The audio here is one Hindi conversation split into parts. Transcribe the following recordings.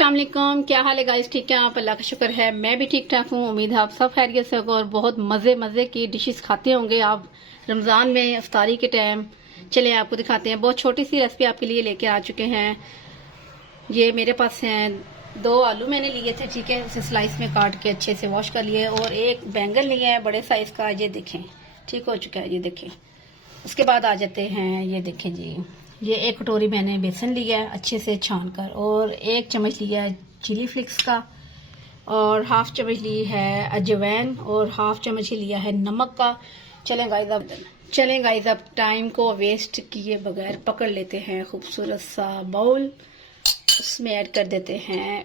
अस्सलाम वालेकुम, क्या हाल है गाइस? ठीक है आप? अल्लाह का शुक्र है मैं भी ठीक ठाक हूँ। उम्मीद है आप सब खैरियत से होंगे और बहुत मज़े की डिशेस खाते होंगे आप रमज़ान में इफ्तारी के टाइम। चलिए आपको दिखाते हैं, बहुत छोटी सी रेसिपी आपके लिए लेके आ चुके हैं। ये मेरे पास हैं 2 आलू मैंने लिए थे, ठीक है, उसे स्लाइस में काट के अच्छे से वॉश कर लिए, और एक बैंगन लिया है बड़े साइज़ का, ये देखें ठीक हो चुका है, ये देखें। उसके बाद आ जाते हैं, ये देखें जी, ये 1 कटोरी मैंने बेसन लिया है अच्छे से छान कर, और 1 चम्मच लिया है चिली फ्लिक्स का, और हाफ चम्मच ली है अजवाइन, और हाफ चम्मच ही लिया है नमक का। चलें गाइस अब टाइम को वेस्ट किए बगैर पकड़ लेते हैं खूबसूरत सा बाउल। उसमें ऐड कर देते हैं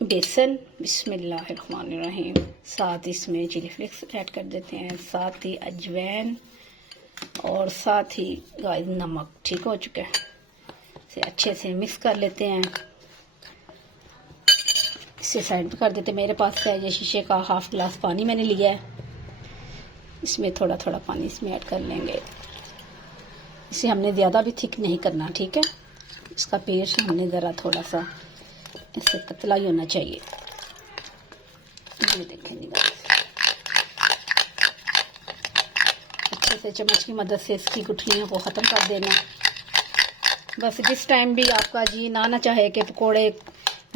बेसन, बिस्मिल्लाहिर्रहमानिर्रहीम। साथ इसमें चिली फ्लिक्स ऐड कर देते हैं, साथ ही अजवाइन, और साथ ही गाइस नमक। ठीक हो चुका है, इसे अच्छे से मिक्स कर लेते हैं। इसे साइड पे कर देते हैं। मेरे पास है ये शीशे का हाफ गिलास पानी मैंने लिया है, इसमें थोड़ा थोड़ा पानी इसमें ऐड कर लेंगे। इसे हमने ज़्यादा भी थिक नहीं करना, ठीक है, इसका पेस्ट हमने ज़रा थोड़ा सा इससे पतला ही होना चाहिए। ये देखें अच्छे से चम्मच की मदद से इसकी गुठलियों को ख़त्म कर देना। बस जिस टाइम भी आपका जी ना चाहे कि पकोड़े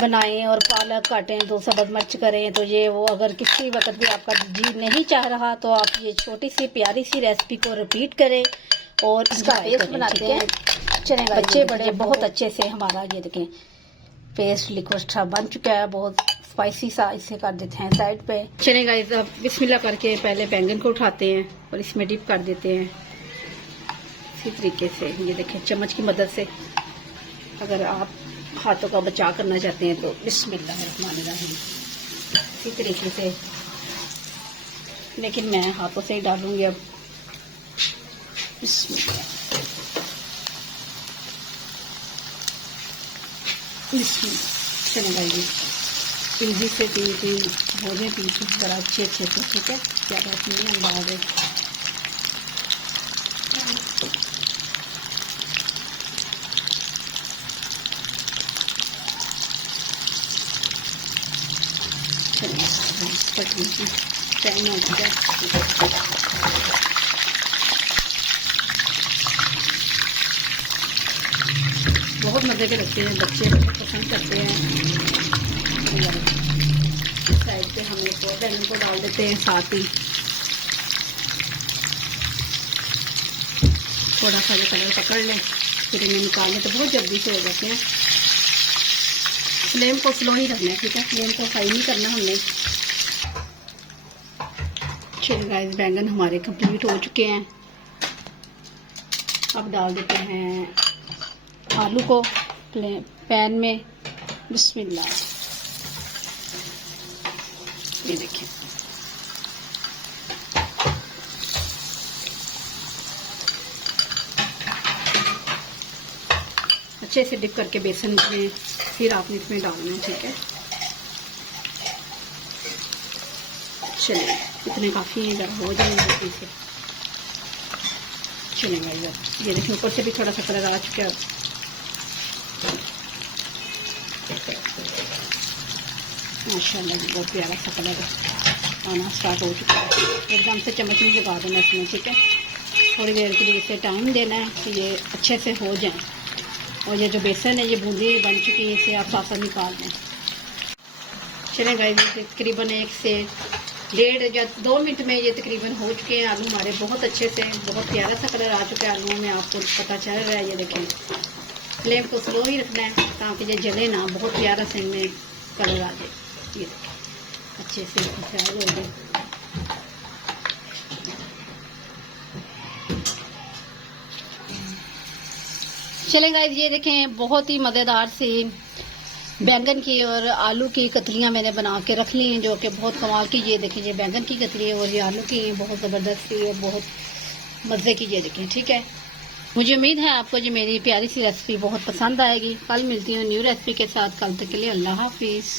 बनाएं और पालक काटें तो सब्ज़ मिर्च करें, तो ये वो अगर किसी वक्त भी आपका जी नहीं चाह रहा तो आप ये छोटी सी प्यारी सी रेसिपी को रिपीट करें और इसका पेस्ट बनाते हैं। चलें बच्चे बड़े बहुत अच्छे से हमारा ये देखें पेस्ट लिक्विड बन चुका है, बहुत स्पाइसी सा। इसे कर देते हैं साइड पे। चलें गाइस अब बिस्मिल्लाह करके पहले बैंगन को उठाते हैं और इसमें डिप कर देते हैं इसी तरीके से। ये देखें चम्मच की मदद से, अगर आप हाथों का बचाव करना चाहते हैं तो बिस्मिल्लाहिर्रहमानिर्रहीम इसी तरीके से, लेकिन मैं हाथों से ही डालूंगी अब। बिस्मिल्लाह चलेगा ये इजी से 3 भोजन पीस ज़रा अच्छे से, ठीक है, ज़्यादा नहीं अंदाज है। टाइम हो गया, बहुत मज़े के लगते हैं, बच्चे बहुत पसंद करते हैं। साइड पे हम एक और बैंगन को डाल देते हैं, साथ ही थोड़ा सा जो कलर पकड़ लें फिर इन्हें निकालने तो बहुत जल्दी से हो जाते हैं। फ्लेम को स्लो ही रखना है, ठीक है, फ्लेम को हाई नहीं करना हमने। चलिए गाइस बैंगन हमारे कंप्लीट हो चुके हैं। अब डाल देते हैं आलू को पैन में। बिस्मिल्लाह, ये देखिए अच्छे से डिप करके बेसन में फिर आपने इसमें डालना है, ठीक है। चलिए इतने काफ़ी हैं, ज़रा हो जाएंगे इसे। चलेगा ये देखिए ऊपर से भी थोड़ा सा कलर आ चुका है। माशाल्लाह बहुत प्यारा सा कलर आना स्टार्ट हो चुका है। एकदम से चम्मच में लगा देना इसमें, ठीक है, थोड़ी देर के लिए इसे टाइम देना है कि ये अच्छे से हो जाए। और ये जो बेसन है ये बूंदी बन चुकी है, इसे आप साथ निकाल दें। चलें गाइस तकरीबन 1 से 1.5 या 2 मिनट में ये तकरीबन हो चुके हैं आलू हमारे, बहुत अच्छे से, बहुत प्यारा सा कलर आ चुका है आलूओं में, आपको पता चल रहा है। ये देखें फ्लेम को स्लो ही रखना है ताकि ये जले ना, बहुत प्यारा से इनमें कलर आ जाए। ये देखें अच्छे से फ्राई हो गए। चलें गाइस ये देखें बहुत ही मज़ेदार सी बैंगन की और आलू की कतलियाँ मैंने बना के रख ली हैं, जो कि बहुत कमाल की। ये देखें ये बैंगन की कतली है और ये आलू की बहुत ज़बरदस्त सी और बहुत मज़े की। ये देखें, ठीक है, मुझे उम्मीद है आपको जो मेरी प्यारी सी रेसिपी बहुत पसंद आएगी। कल मिलती हूँ न्यू रेसिपी के साथ, कल तक के लिए अल्लाह हाफिज़।